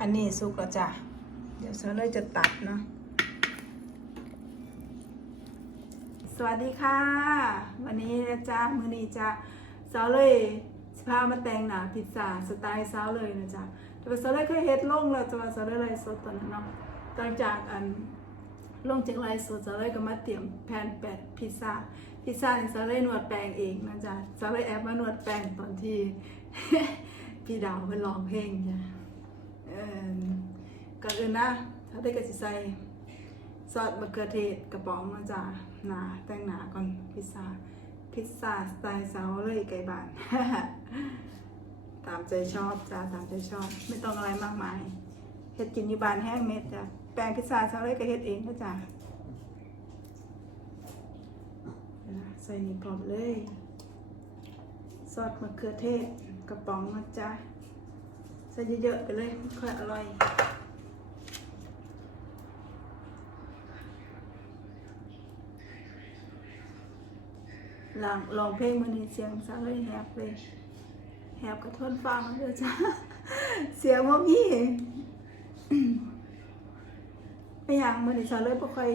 อันนี้สุกแล้วจ้ะ เดี๋ยวเซาเลยจะตัดเนาะ สวัสดีค่ะ วันนี้นะจ๊ะ มื้อนี้จะเซาเลยสิพามาแต่งหน้าพิซซ่าสไตล์เซาเลยนะจ๊ะแต่ว่าเซาเลยเคยเฮ็ดลงแล้วแต่ว่าเซาเลยไลฟ์สดตอนนั้นเนาะหลังจากอันลงจากไลฟ์สดเซาเลยก็มาเตรียมแผ่นแปดพิซซ่าพิซซ่านี่เซาเลยนวดแป้งเองนะจ๊ะเซาเลยแอบมานวดแป้งตอนที่พี่ดาวเพิ่นร้องเพลงจ้ะ ก่อนอื่นนะถ้าได้กระสิใส่ซอสมะเขือเทศกระป๋องมาจ้ะหนาแต่งหนาก่อนพิซซ่าพิซซ่าสไตล์เซาเลยไก่บานตามใจชอบจ้ะตามใจชอบ ไม่ต้องอะไรมากมายเฮ็ดกินอยู่บ้านแห้งเม็ดจ้ะแป้งพิซซ่าเซาเลยก็เฮ็ดเองนะจ้ะเดี๋ยวนะใส่นี่พร้อมเลย ซอสมะเขือเทศกระป๋องนะจ๊ะ ใส่เยอะๆไปเลยค่อยอร่อยลองลองเพลงมันนี่เสียงซะเลยแฮบเลยแฮบกระทนฟังเลยจ้ะเสียงว่าพี่ไม่อยางมือนี่ซะเลยบ่ค่อย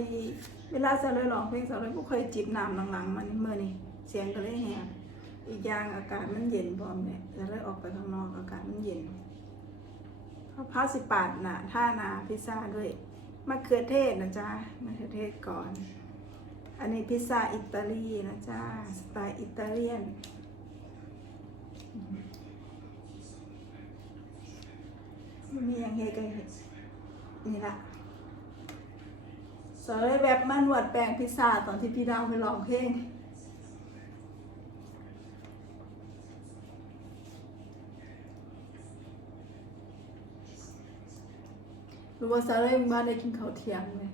เวลาซะเลยร้องเพลงซะเลยบ่ค่อยจิบน้ำหลังๆมันมือนี่เสียงก็เลยแฮบอีกอย่างอากาศมันเย็นพร้อมเนี่ยซะเลยออกไปข้างนอกอากาศมัน ข้าวพาสิปาดนะท่านาพิซซ่าด้วยมะเขือเทศนะจ๊ะมะเขือเทศก่อน อันนี้พิซซ่าอิตาลีนะจ๊ะสไตล์อิตาเลียนมันมีอย่างเฮกันนี่ละสวยแบบมานวดแปลงพิซซ่าตอนที่พี่ดาวไปร้องเพลง รู้ว่าซาเล้งบ้านได้กินข้าวเที่ยงเลย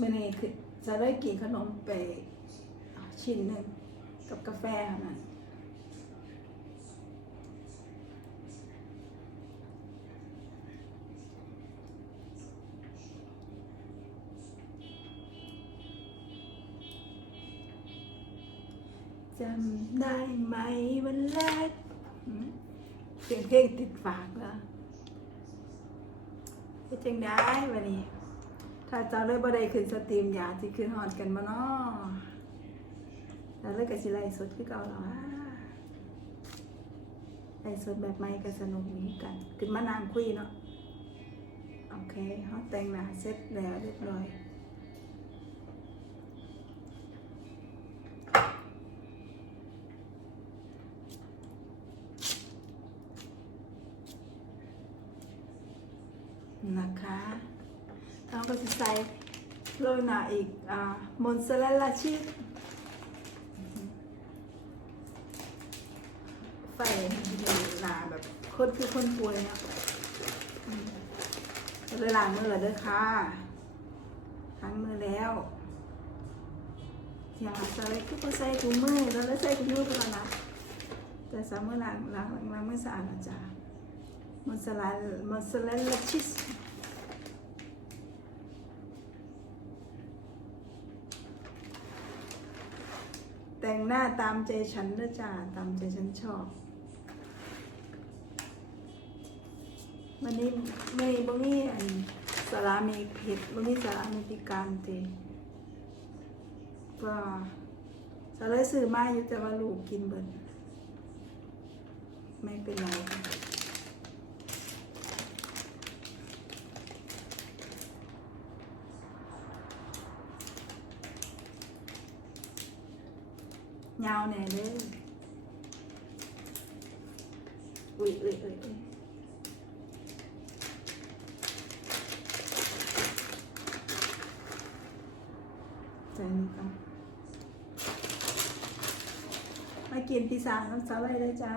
มื่อนี้คือซาเล้งกินขนมไปชิ้นหนึ่งกับกาแฟเท่านั้นจำได้ไหมวันแรกเสียงเพลงติดปากแล้ว เป็นจังได้วันนี้ ถ้าเจ้าเลยบ่ได้ขึ้นสตรีมอยากสิขึ้นฮอดกันบ่เนาะแล้วเลยก็สิไล่สดคือเก่าแล้วอไล่สดแบบใหม่ก็สนุกนี้กัน ขึ้นมานางคุยเนาะ โอเคเฮาแต่งหน้าเสร็จแล้วเรียบร้อย นะคะเราก็จะใส่โรยหน้าอีกอ่ามอนซาเรลลาชีสใส่หนาแบบคนคือคนป่วยนะเลยล้างมือแล้วเด้อค่ะล้างมือแล้วอย่าใส่คือบ่ใส่ถุงมือแล้วเลยใส่ถุงมือไปแล้วนะแต่สามมือล้างล้างล้างมือสะอาดนะจ๊ะมอสซาเรลมอสซาเรลลาชีส แต่งหน้าตามใจฉันนะจ้าตามใจฉันชอบ วันนี้ไม่บ่มีอันสารามีเผ็ดบ่มีสารามีพิการเตก็สาราซื้อมาอยู่แต่ว่าลูกกินเบิดไม่เป็นไร ยาวแน่เลยอุ้ยอุ้ยอุ้ยใจนี่ก่อนมากินพิซซ่าน้ำซาเลยเลยจ้า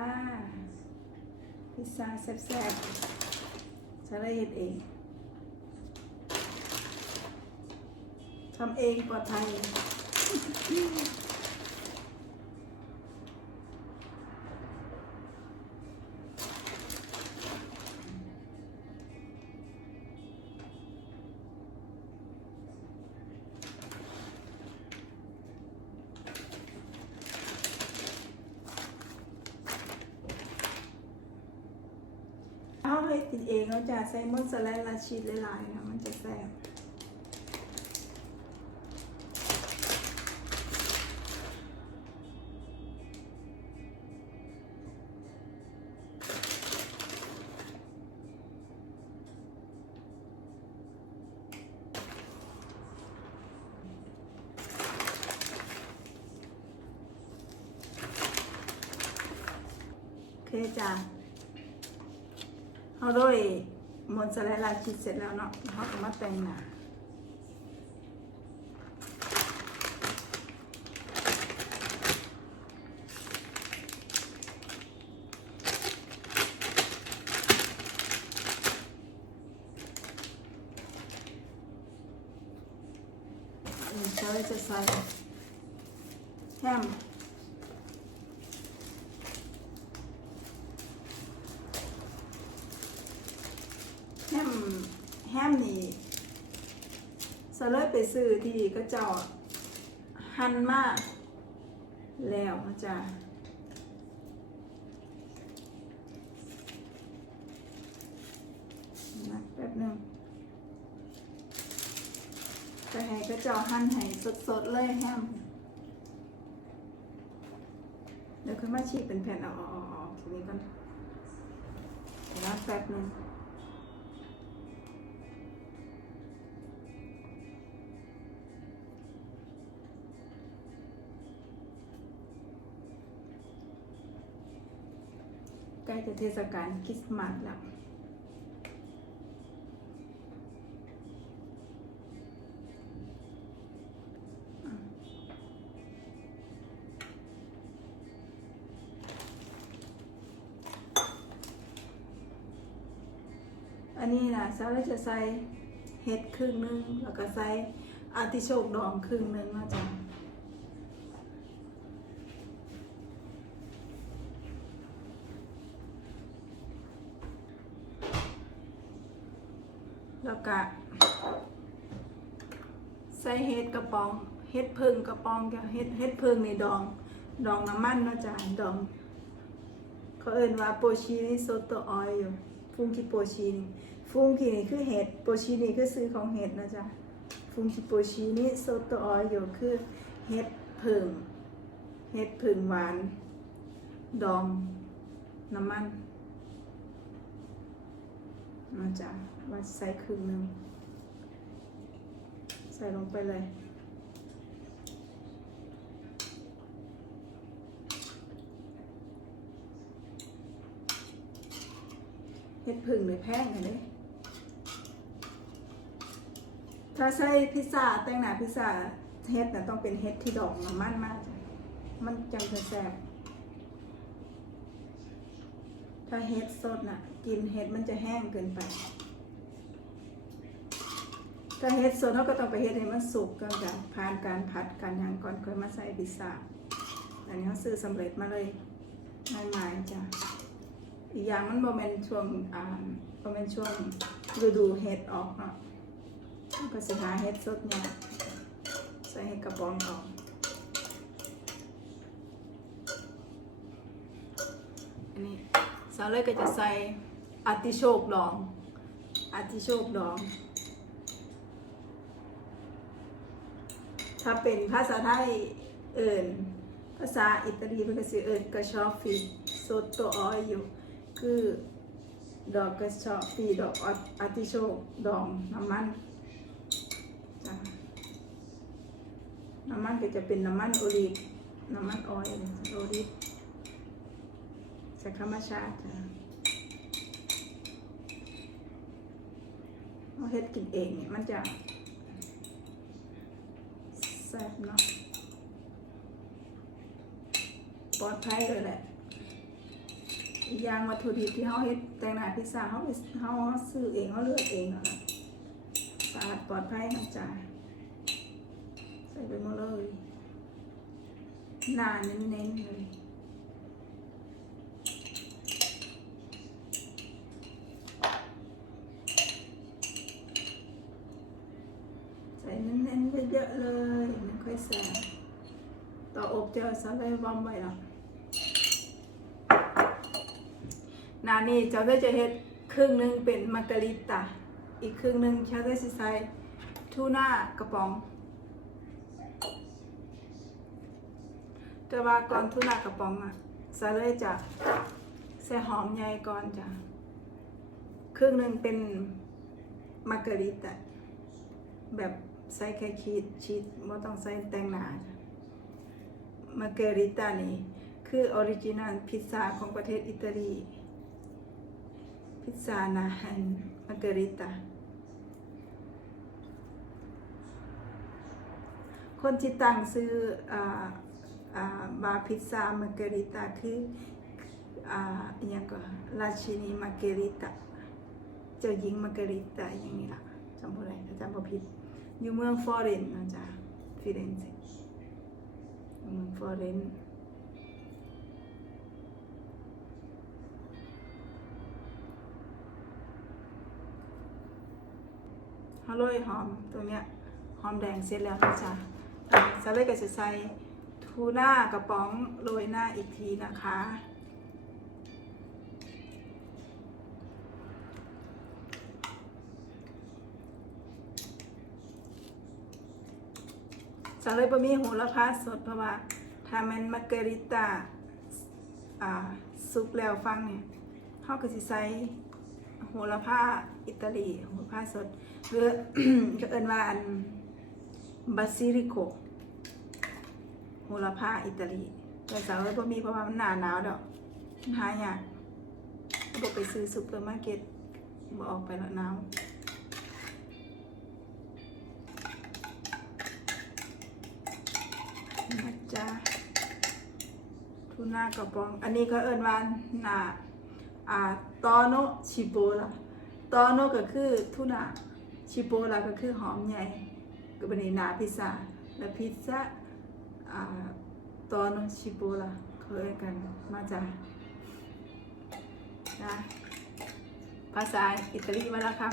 พิซซ่าแซ่บๆซาเลยเฮ็ดเองทำเองปลอดภัย เอาให้กินเองแล้วจ้ะใส่มอสซาเรลลาชีสหลายๆนะมันจะแซ่บโอเคจ้ะ เอาด้วยมอสซาเรลลาชีสเสร็จแล้วเนาะเขาก็มาแต่งหน้าอืมเชยจะใส่แฮมแฮมแฮมนี่สเลยไป ซื้อที่ก็เจ้าหั่นมาแล้วนะจ๊ะนะแป๊บนึงจะให้ก็จะหั่นให้สดๆเลยแฮมเดี๋ยวค่อยมาฉีกเป็นแผ่นเอาออกทีนี้ก่อนเดี๋ยวนะแป๊บนึง ล้จะเทศกาลคริสต์มาสแล้วอันนี้นะซาร่าจะใส่เห็ดครึ่งหนึง แล้วก็ใส่อาร์ติโชกดองครึ่งหนึงนาะจ๊ะ ก็ใส่เห็ดกระป๋องเห็ดพึ่งกระป๋องกับเห็ดเห็ดพึ่งในดอง ดองน้ำมันนาะจ๊ะดอง เขาเอ่นว่าโปชินิโซโตออยอยู่ฟุงคิโปชินิฟุงคินี่คือเห็ดโปชินี่คือซื้อของเห็ดนะจ๊ะฟุงคิโปชินิโซโตออยอยู่คือเห็ดผึ่งเห็ดผึ่งหวาน ดองน้ำมันนะจ๊ะ ว่าใส่ครึ่งหนึ่งใส่ลงไปเลย เห็ดผึ่งหรือแพงกันเด้ถ้าใส่พิซซ่าแตงหน้าพิซซ่าเห็ดน่ะต้องเป็นเห็ดที่ดอกน้ำมันมาก มันจังจะแซ่บถ้าเห็ดสดน่ะ กินเห็ดมันจะแห้งเกินไป ถ้าเห็ดสดเราก็ต้องไปเห็ดให้มันสุกก่อนจ้ะผ่านการผัดการหยังก่อนค่อยมาใส่พิซซ่าอันนี้เขาซื้อสำเร็จมาเลยง่ายๆจ้ะอีกอย่างมันบ่แม่นช่วงอ่าบ่แม่นช่วงฤดูเห็ดออกเนาะก็สิหาเห็ดสดเนี่ยใส่เห็ดกระป๋องออกอันนี้สาวเลยก็จะใส่อาติโชกดองอาติโชกดอง ถ้าเป็นภาษาไทยเอิ่นภาษาอิตาลีมันก็สิเอิ่นกระชอฟฟีโซโตออยอยู่ คือดอกกระชอบปีดอกอาร์ติโชกดองน้ำมันน้ำมันก็จะเป็นน้ำมันโอลีฟน้ำมันออยล์โอลีฟจากธรรมชาติจ้ะเราเฮ็ดกินเองเนี่ยมันจะ แซ่บเนาะปลอดภัยเลยแหละอีกอย่างวัตถุดิบที่เขาเฮ็ดแต่งหน้าพิซซ่าเขาไปเขาซื้อเองเขาเลือกเองเนาะสะอาดปลอดภัยนะจ๊ะใส่ไปหมดเลยหนาเน้นๆเลย ใส่เน้นๆไปเยอะเลยไม่ค่อยแซ่บต่ออบเจอซะเลยบอมไว้หรอนานี่เจ้าก็จะเฮ็ดครึ่งหนึ่งเป็นมาการิตาอีกครึ่งหนึ่งชาได้สิใส่ทูน่ากระป๋องแต่ว่าก่อนทูน่ากระป๋องอะซาเลยจะใส่หอมใหญ่ก่อนจ้ะครึ่งหนึ่งเป็นมาการิตา แบบใส่แค่ชีสชีสไม่ต้องใส่แตงหนามาเกริตานี่คือออริจินัลพิซซ่าของประเทศอิตาลี พิซซ่านาฮันมาเกริตาคนที่ตั้งซื้ออบาร์พิซซ่ามาเกริตาคืออย่างก็ราชินีมาเกริตาเจ้าหญิงมาเกริตาอย่างนี้ล่ะ จำบ่ได้ถ้าจำบ่ผิด อยู่เมืองฟอเรนนะจ๊ะฟิเรนเซเมืองฟอเรนฮัลโหลหอมตัวเนี้ยหอมแดงเสร็จแล้วนะจ๊ะอะซาเล่ก็จะใส่ทูน่ากระป๋องโรยหน้าอีกทีนะคะ สาเลยบะมีโหระพาสดเพราะว่าถ้ามันมาเกริตาอ่าซุปแล้วฟังเนี่ยเขาก็สิใส่โหระพาอิตาลีโหระพาสดหรือก็เอิ้นว่าอันบาซิลิโกโหระพาอิตาลีแต่สาวเลยบะมีเพราะว่ามันหนาหนาวดอกมันหายากบอกไปซื้อซุปเปอร์มาร์เก็ตบอออกไปแล้วหนาว นะจ๊ะ ทูน่ากระป๋อง อันนี้เขาเอิ้นว่าหนาอ่าตอโนชิโบล่ะตอโนก็คือทูน่าชิโบล่ะก็คือหอมใหญ่ก็เป็นหน้าพิซซ่าและพิซซ่าอ่าตอโนชิโบล่ะเขาเอิ้นกันมาจากนะภาษาอิตาลีมาแล้วคำ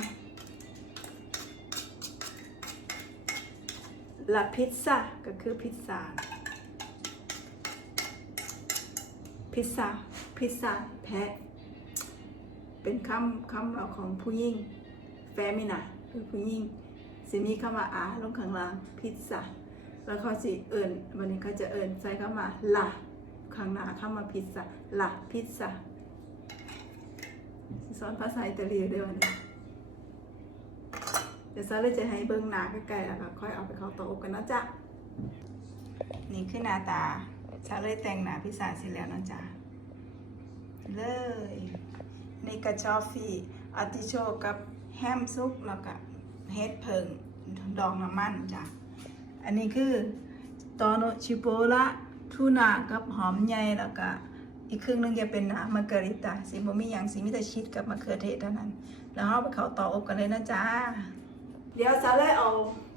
ลาพิซซ่าก็คือพิซซ่า พิซซ่าพิซซ่าแพะเป็นคำคำเอาของผู้หญิงแฟมินาคือผู้หญิงสิมีคำว่าอาลงข้างล่างพิซซ่าแล้วเขาสิเอิญวันนี้เขาจะเอิญใส่คำว่าลาข้างหน้าคำว่าพิซซ่าลาพิซซ่าสอนภาษาอิตาลีเด้วยวันนี้เดี๋ยวซาเลยจะให้เบิ้งหนาใกล้ๆแล้วก็ค่อยเอาไปเข้าโต๊ะกันนะจ๊ะนี่คือหน้าตา ซาเลยแต่งหน้าพิซซ่าเสร็จแล้วนะจ๊ะเลยนี่กระชอฟฟี่อาติโชกับแฮมซุปแล้วก็เฮดเพิงดองน้ำมันจ้ะอันนี้คือตอโนชิโปละทูน่ากับหอมใหญ่แล้วก็อีกครึ่งหนึงจะเป็นน้ำมากริตาสิบ่มีหยังสิมีแต่ชีสกับมะเขือเทศเท่านั้น แล้วเราไปเข้าตาอบกันเลยนะจ๊ะเดี๋ยวซาเลยเอา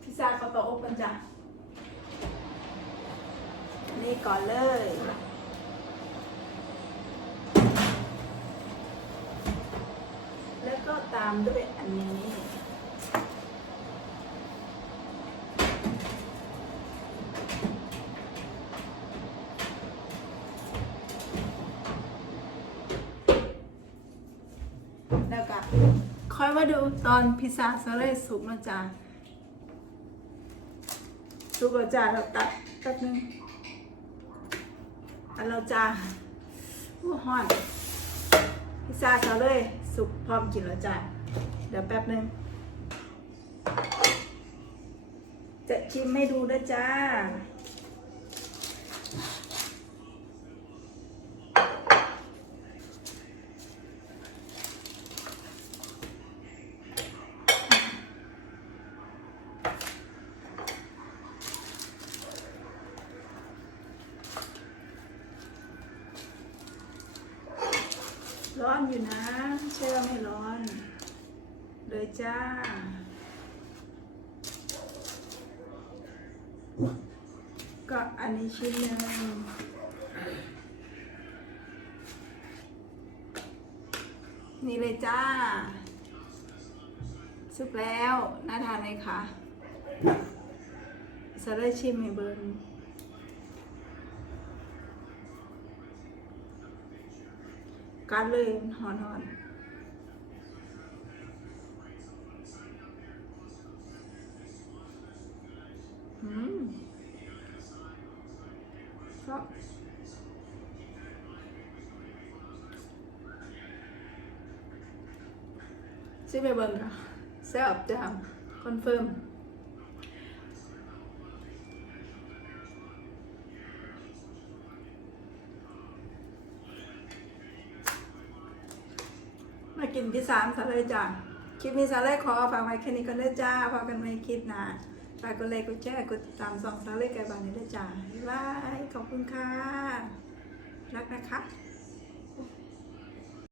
พิซซ่าเข้าเตาอบกันจ้ะ นี่ก่อนเลยแล้วก็ตามด้วยอันนี้ แล้วก็ค่อยมาดูตอนพิซซ่าซเลสุกนะจ๊ะสุกแล้วจ้าเราตัดแป๊บนึง อันเราจ้าอู้ห้อนพิซซ่าเขาเลย สุกพร้อมกินแล้วจ้าเดี๋ยวแป๊บนึง จะชิมให้ดูนะจ้า ร้ อยู่นะเชื่อไม่ร้อน เลยจ้า ก็อันนี้ชิ้นหนึ่งนี่เลยจ้า สุกแล้ว น่าทานไหมคะสะได้ชิมให้เบิร์ กัดเลยหอนหอนอืมก็ซิไปเบิ่งค่ะแซ่บจ้าคอนเฟิร์ม ที่สามสาเลยจ้ะคลิปนี้สาเลยขอฝากไว้แค่นี้ก่อนเด้จ้าพอกันไม่คลิปหนะฝากกดไลค์กดแชร์กดติดตามสองสาเลยไก่บานนี้ด้วยจ้าบ๊ายบายขอบคุณค่ะรักนะคะ